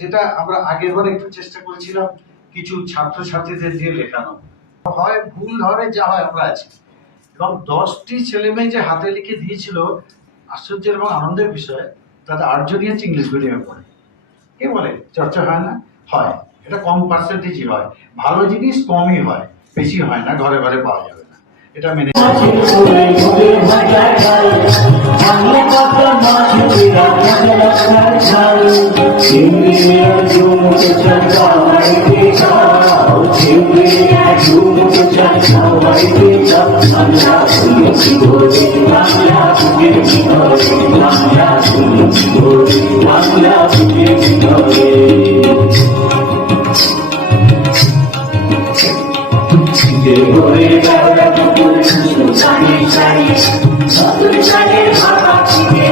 যেটা আমরা আগের বার একটু চেষ্টা করেছিলাম কিছু ছাত্রছাত্রীদের দিয়ে লেখানো। হয় ভুল ধরে, যা হয় আমরা আছি। এবং দশটি ছেলে মেয়ে যে হাতে লিখে দিয়েছিল আশ্চর্যের এবং আনন্দের বিষয় তাদের আটজনই হচ্ছে ইংলিশ মিডিয়ামে পড়ে। কে বলে? চর্চা হয় না? হয়। এটা কম পার্সেন্টেজই হয়। ভালো জিনিস কমই হয়। বেশি হয় না, ঘরে ঘরে পাওয়া যাবে না। এটা মেনে চাকরি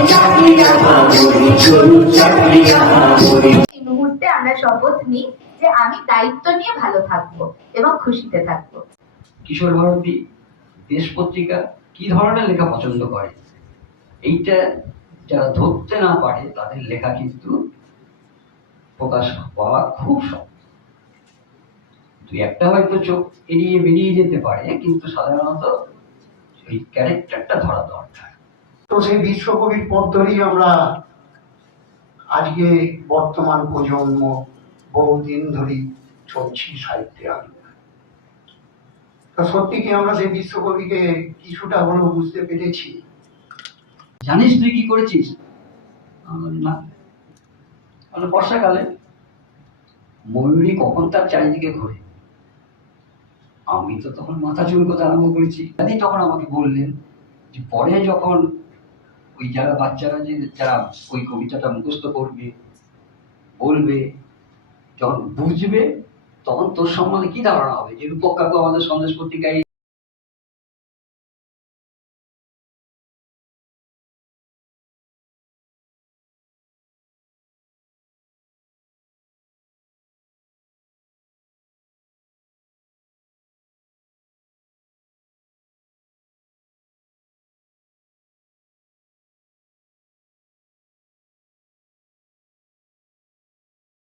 চাকরি চাকরি চাকরি এই মুহূর্তে আমরা শপথ নিই যে আমি দায়িত্ব নিয়ে ভালো থাকব এবং খুশিতে থাকব। কিশোর ভারতী দেশ পত্রিকা কি ধরনের লেখা পছন্দ করে? এইটা যারা ধরতে না পারে তাদের লেখা কিন্তু প্রকাশ পাওয়া খুব দুই একটা হয়তো চোখ এড়িয়ে বেরিয়ে যেতে পারে কিন্তু সাধারণত ওই ক্যারেক্টারটা ধরা দরকার। তো সেই বিশ্বকবির পথ ধরেই আমরা আজকে বর্তমান প্রজন্ম বহুদিন ধরেই চলছি সাহিত্যে আলোচনা। সত্যি কি আমরা সেই বিশ্বকবিকে কিছুটা হলেও বুঝতে পেরেছি? জানিস তুই কি করেছিস? না। মানে বর্ষাকালে ময়ূরী কখন তার চারিদিকে ঘোরে? আমি তো তখন মাথা চুলকোতে আরম্ভ করেছি। তখন আমাকে বললেন যে পরে যখন ওই যারা বাচ্চারা যে যারা ওই কবিতাটা মুখস্থ করবে, বলবে, যখন বুঝবে, তখন তোর সম্বন্ধে কি ধারণা হবে? যে রূপক কাকু আমাদের সন্দেশ পত্রিকায়